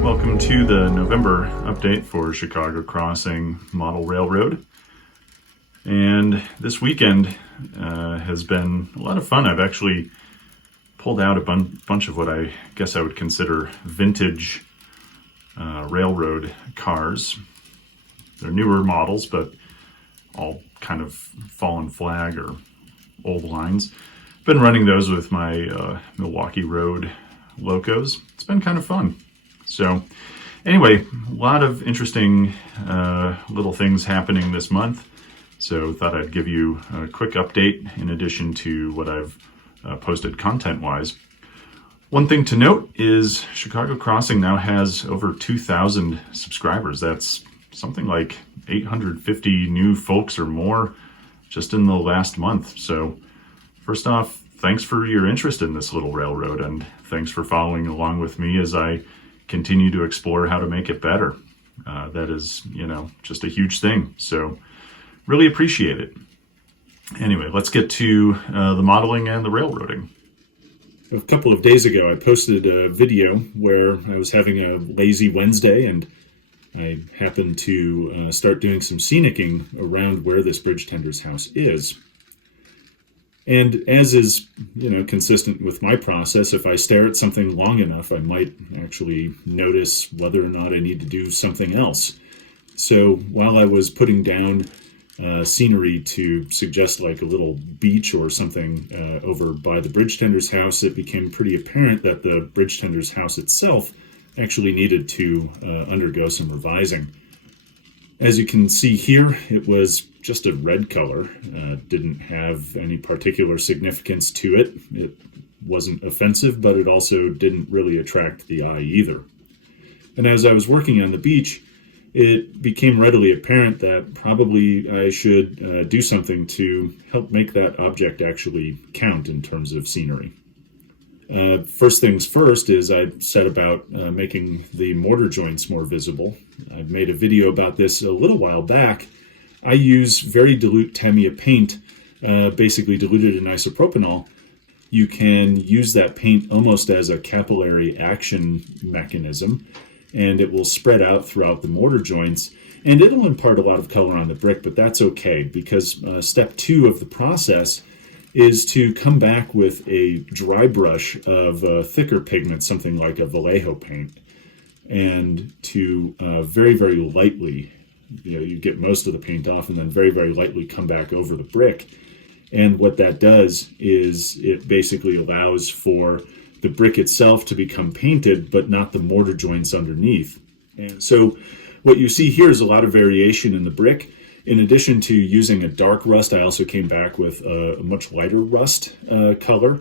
Welcome to the November update for Chicago Crossing Model Railroad. And this weekend has been a lot of fun. I've actually pulled out a bunch of what I guess I would consider vintage railroad cars. They're newer models, but all kind of fallen flag or old lines. Been running those with my Milwaukee Road locos. It's been kind of fun. So anyway, a lot of interesting little things happening this month. So thought I'd give you a quick update in addition to what I've posted content-wise. One thing to note is Chicago Crossing now has over 2,000 subscribers. That's something like 850 new folks or more just in the last month. So first off, thanks for your interest in this little railroad, and thanks for following along with me as I continue to explore how to make it better. That is, just a huge thing. So really appreciate it. Anyway, let's get to the modeling and the railroading. A couple of days ago, I posted a video where I was having a lazy Wednesday, and I happened to start doing some scenicking around where this Bridgetender's house is. And as is, consistent with my process, if I stare at something long enough, I might actually notice whether or not I need to do something else. So while I was putting down scenery to suggest like a little beach or something over by the Bridgetender's house, it became pretty apparent that the Bridgetender's house itself actually needed to undergo some revising. As you can see here, it was just a red color. Didn't have any particular significance to it. It wasn't offensive, but it also didn't really attract the eye either. And as I was working on the beach, it became readily apparent that probably I should do something to help make that object actually count in terms of scenery. First things first is I set about making the mortar joints more visible. I've made a video about this a little while back. I use very dilute Tamiya paint, basically diluted in isopropanol. You can use that paint almost as a capillary action mechanism, and it will spread out throughout the mortar joints, and it'll impart a lot of color on the brick, but that's okay, because step 2 of the process is to come back with a dry brush of thicker pigment, something like a Vallejo paint, and to very, very lightly, you get most of the paint off and then very, very lightly come back over the brick. And what that does is it basically allows for the brick itself to become painted, but not the mortar joints underneath. And so what you see here is a lot of variation in the brick. In addition to using a dark rust, I also came back with a much lighter rust color,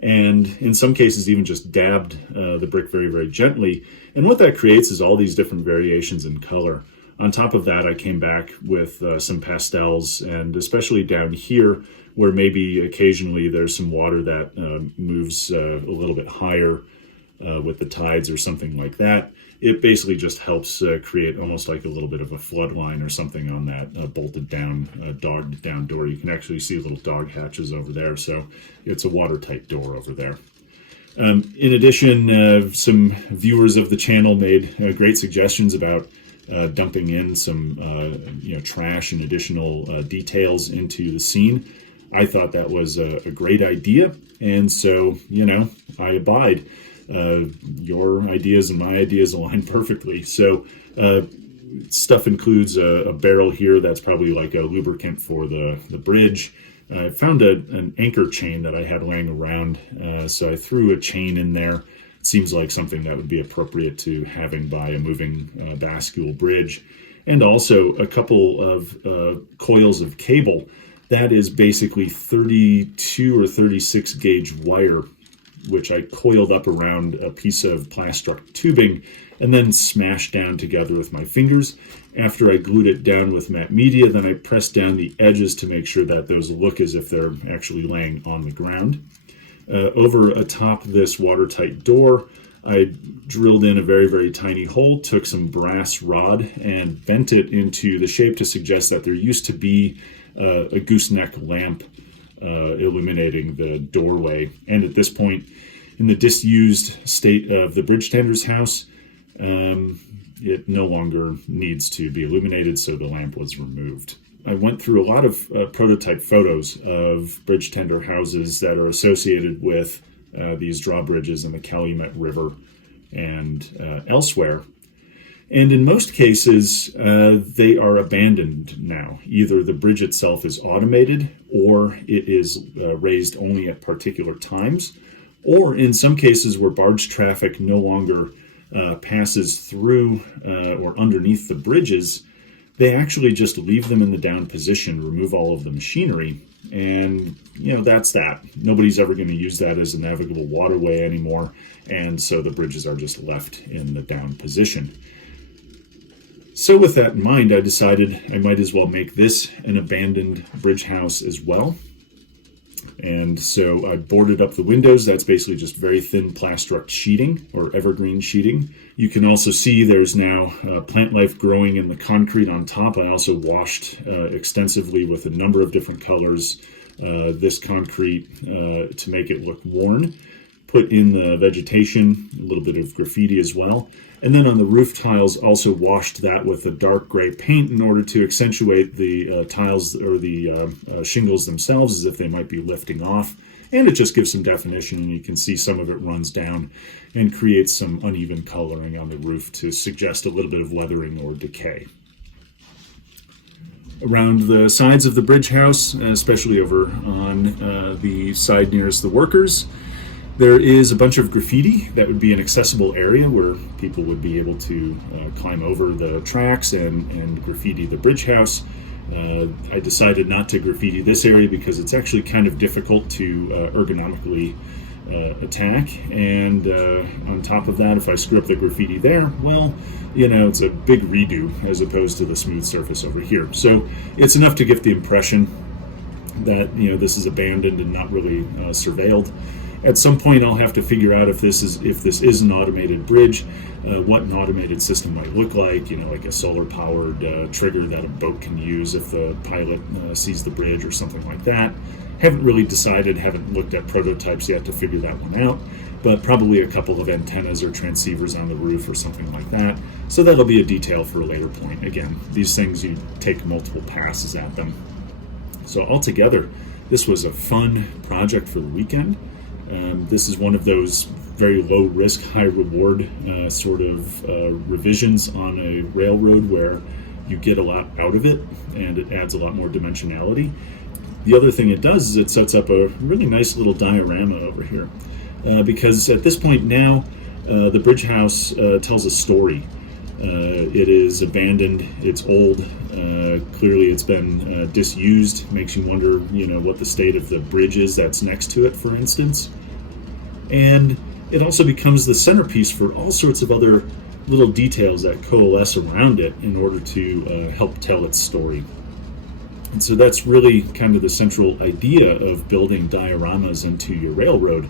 and in some cases even just dabbed the brick very, very gently. And what that creates is all these different variations in color. On top of that, I came back with some pastels, and especially down here, where maybe occasionally there's some water that moves a little bit higher with the tides or something like that. It basically just helps create almost like a little bit of a flood line or something on that bolted down, dogged down door. You can actually see little dog hatches over there, so it's a watertight door over there. In addition, some viewers of the channel made great suggestions about dumping in some trash and additional details into the scene. I thought that was a great idea, and so I abide. Your ideas and my ideas align perfectly. So stuff includes a barrel here that's probably like a lubricant for the bridge. I found an anchor chain that I had laying around, so I threw a chain in there. It seems like something that would be appropriate to having by a moving bascule bridge. And also a couple of coils of cable. That is basically 32 or 36 gauge wire, which I coiled up around a piece of plastruct tubing and then smashed down together with my fingers. After I glued it down with matte media, then I pressed down the edges to make sure that those look as if they're actually laying on the ground. Over atop this watertight door, I drilled in a very, very tiny hole, took some brass rod and bent it into the shape to suggest that there used to be a gooseneck lamp illuminating the doorway. And at this point, in the disused state of the Bridgetender's house, it no longer needs to be illuminated, so the lamp was removed. I went through a lot of prototype photos of Bridgetender houses that are associated with these drawbridges in the Calumet River and elsewhere. And in most cases, they are abandoned now. Either the bridge itself is automated, or it is raised only at particular times, or in some cases where barge traffic no longer passes through or underneath the bridges, they actually just leave them in the down position, remove all of the machinery, and that's that. Nobody's ever going to use that as a navigable waterway anymore, and so the bridges are just left in the down position. So with that in mind, I decided I might as well make this an abandoned bridge house as well. And so I boarded up the windows. That's basically just very thin plastruct sheeting or evergreen sheeting. You can also see there's now plant life growing in the concrete on top. I also washed extensively with a number of different colors this concrete to make it look worn. Put in the vegetation, a little bit of graffiti as well. And then on the roof tiles, also washed that with a dark gray paint in order to accentuate the tiles or the shingles themselves as if they might be lifting off. And it just gives some definition, and you can see some of it runs down and creates some uneven coloring on the roof to suggest a little bit of weathering or decay. Around the sides of the bridge house, especially over on the side nearest the workers, there is a bunch of graffiti that would be an accessible area where people would be able to climb over the tracks and graffiti the bridge house. I decided not to graffiti this area because it's actually kind of difficult to ergonomically attack. And on top of that, if I screw up the graffiti there, well, it's a big redo as opposed to the smooth surface over here. So it's enough to give the impression that this is abandoned and not really surveilled. At some point, I'll have to figure out if this is an automated bridge, what an automated system might look like. Like a solar-powered trigger that a boat can use if the pilot sees the bridge or something like that. Haven't really decided. Haven't looked at prototypes yet to figure that one out. But probably a couple of antennas or transceivers on the roof or something like that. So that'll be a detail for a later point. Again, these things you take multiple passes at them. So altogether, this was a fun project for the weekend. This is one of those very low risk, high reward sort of revisions on a railroad where you get a lot out of it and it adds a lot more dimensionality. The other thing it does is it sets up a really nice little diorama over here because at this point now the bridge house tells a story. It is abandoned, it's old, clearly it's been disused. Makes you wonder, what the state of the bridge is that's next to it, for instance. And it also becomes the centerpiece for all sorts of other little details that coalesce around it in order to help tell its story. And so that's really kind of the central idea of building dioramas into your railroad,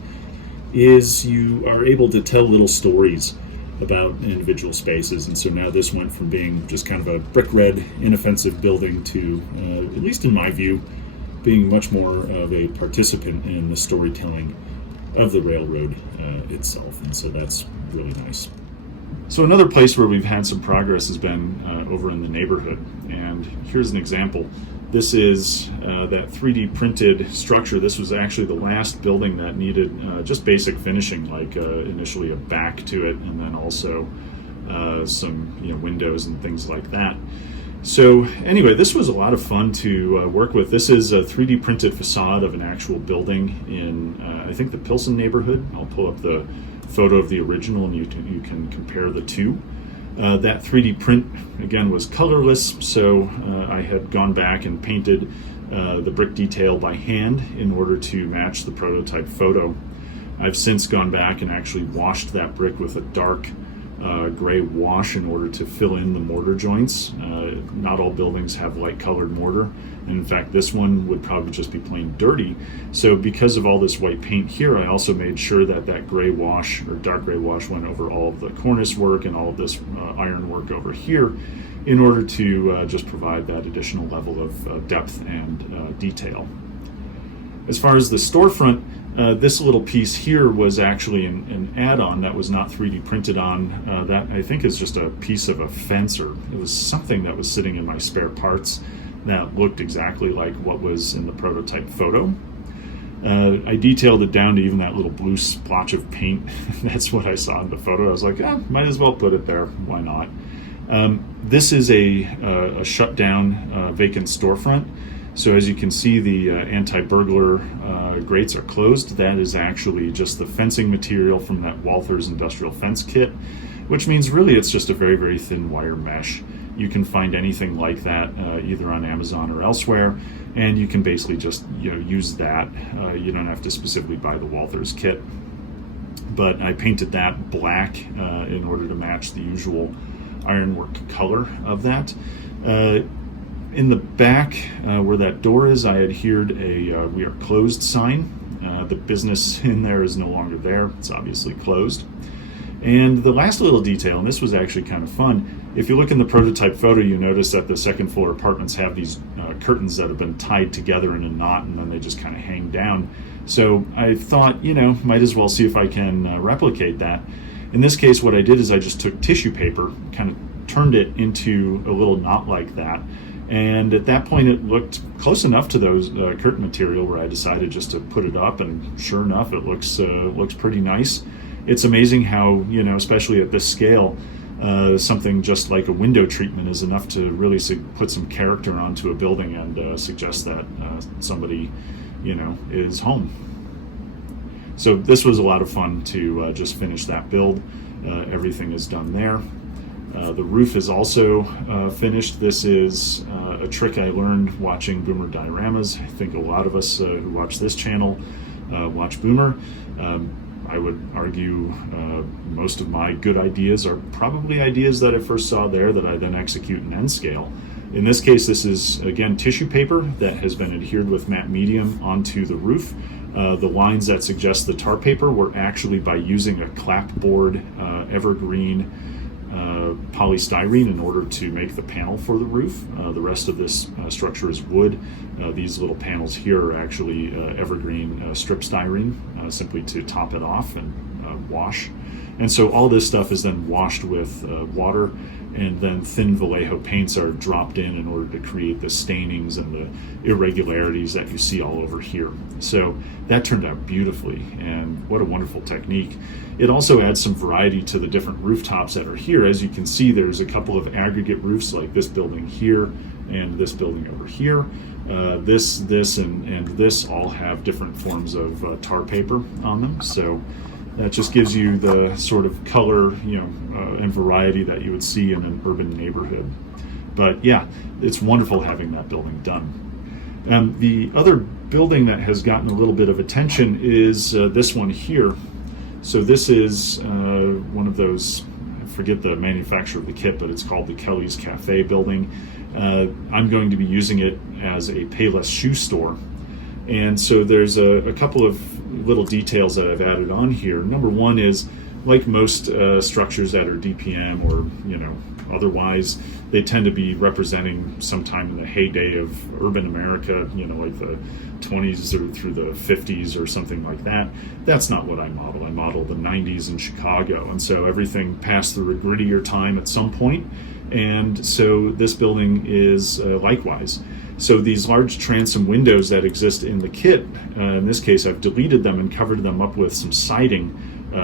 is you are able to tell little stories about individual spaces. And so now this went from being just kind of a brick red, inoffensive building to, at least in my view, being much more of a participant in the storytelling of the railroad itself. And so that's really nice. So another place where we've had some progress has been over in the neighborhood. And here's an example. This is that 3D printed structure. This was actually the last building that needed just basic finishing, like initially a back to it, and then also some windows and things like that. So anyway, this was a lot of fun to work with. This is a 3D printed facade of an actual building in, I think, the Pilsen neighborhood. I'll pull up the photo of the original and you can compare the two. That 3D print, again, was colorless, so I had gone back and painted the brick detail by hand in order to match the prototype photo. I've since gone back and actually washed that brick with a dark gray wash in order to fill in the mortar joints. Not all buildings have light colored mortar, and in fact this one would probably just be plain dirty. So because of all this white paint here, I also made sure that that gray wash or dark gray wash went over all of the cornice work and all of this iron work over here in order to just provide that additional level of depth and detail. As far as the storefront, this little piece here was actually an add-on that was not 3D printed on. That I think is just a piece of a fence, or it was something that was sitting in my spare parts that looked exactly like what was in the prototype photo. I detailed it down to even that little blue splotch of paint. That's what I saw in the photo. I was like, might as well put it there. Why not? This is a shut down vacant storefront. So as you can see, the anti-burglar grates are closed. That is actually just the fencing material from that Walthers industrial fence kit, which means really it's just a very, very thin wire mesh. You can find anything like that either on Amazon or elsewhere, and you can basically just use that. You don't have to specifically buy the Walthers kit. But I painted that black in order to match the usual ironwork color of that. In the back where that door is, I adhered a "We are closed" sign. The business in there is no longer there. It's obviously closed. And the last little detail, and this was actually kind of fun, if you look in the prototype photo, you notice that the second floor apartments have these curtains that have been tied together in a knot, and then they just kind of hang down. So I thought, might as well see if I can replicate that. In this case, what I did is I just took tissue paper, kind of turned it into a little knot like that. And at that point, it looked close enough to those curtain material where I decided just to put it up, and sure enough, it looks pretty nice. It's amazing how, especially at this scale, something just like a window treatment is enough to really put some character onto a building and suggest that somebody, is home. So this was a lot of fun to just finish that build. Everything is done there. The roof is also finished. This is a trick I learned watching Boomer dioramas. I think a lot of us who watch this channel watch Boomer. I would argue most of my good ideas are probably ideas that I first saw there that I then execute in N scale. In this case, this is, again, tissue paper that has been adhered with matte medium onto the roof. The lines that suggest the tar paper were actually by using a clapboard evergreen polystyrene in order to make the panel for the roof. The rest of this structure is wood. These little panels here are actually evergreen strip styrene, simply to top it off and wash. And so all this stuff is then washed with water, and then thin Vallejo paints are dropped in order to create the stainings and the irregularities that you see all over here. So that turned out beautifully, and what a wonderful technique. It also adds some variety to the different rooftops that are here. As you can see, there's a couple of aggregate roofs like this building here and this building over here. This, and this all have different forms of tar paper on them. So that just gives you the sort of color, and variety that you would see in an urban neighborhood. But yeah, it's wonderful having that building done. The other building that has gotten a little bit of attention is this one here. So this is one of those, I forget the manufacturer of the kit, but it's called the Kelly's Cafe building. I'm going to be using it as a Payless shoe store. And so there's a couple of little details that I've added on here. Number one is, like most structures that are DPM or otherwise, they tend to be representing sometime in the heyday of urban America, like the 20s or through the 50s or something like that. That's not what I model. I model the 90s in Chicago, and so everything passed through a grittier time at some point, and so this building is likewise. So these large transom windows that exist in the kit, in this case I've deleted them and covered them up with some siding,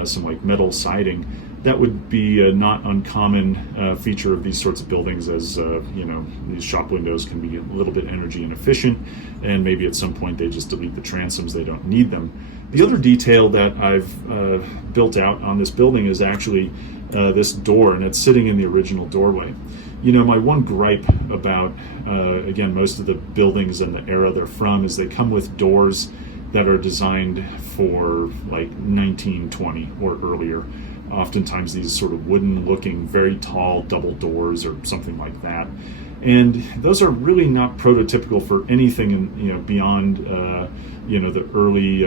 some like metal siding. That would be a not uncommon feature of these sorts of buildings, as these shop windows can be a little bit energy inefficient, and maybe at some point they just delete the transoms, they don't need them. The other detail that I've built out on this building is actually this door, and it's sitting in the original doorway. My one gripe about, again, most of the buildings and the era they're from is they come with doors that are designed for like 1920 or earlier. Oftentimes these sort of wooden looking, very tall double doors or something like that. And those are really not prototypical for anything beyond the early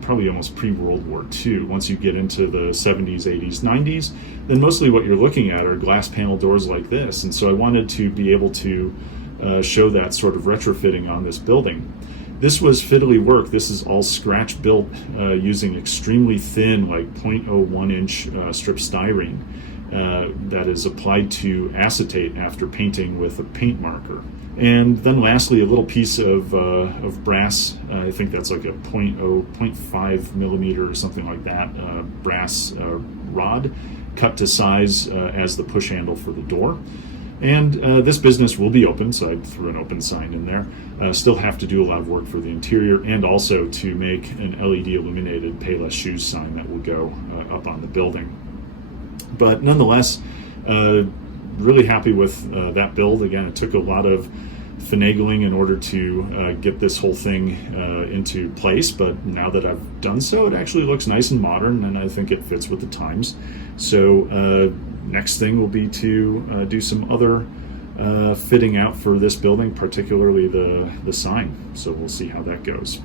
probably almost pre-World War II. Once you get into the 70s, 80s, 90s, then mostly what you're looking at are glass panel doors like this. And so I wanted to be able to show that sort of retrofitting on this building. This was fiddly work. This is all scratch built using extremely thin, like 0.01 inch strip styrene that is applied to acetate after painting with a paint marker. And then lastly, a little piece of brass, I think that's like a 0.5 millimeter or something like that, brass rod cut to size as the push handle for the door. And this business will be open, so I threw an open sign in there. Still have to do a lot of work for the interior and also to make an LED illuminated Payless Shoes sign that will go up on the building. But nonetheless, really happy with that build. Again, it took a lot of finagling in order to get this whole thing into place, but now that I've done so, it actually looks nice and modern, and I think it fits with the times. So next thing will be to do some other fitting out for this building, particularly the sign. So we'll see how that goes.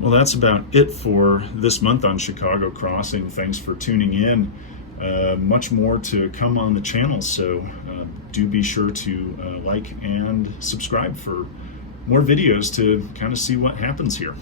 Well, that's about it for this month on Chicago Crossing. Thanks for tuning in. Much more to come on the channel, so do be sure to like and subscribe for more videos to kind of see what happens here.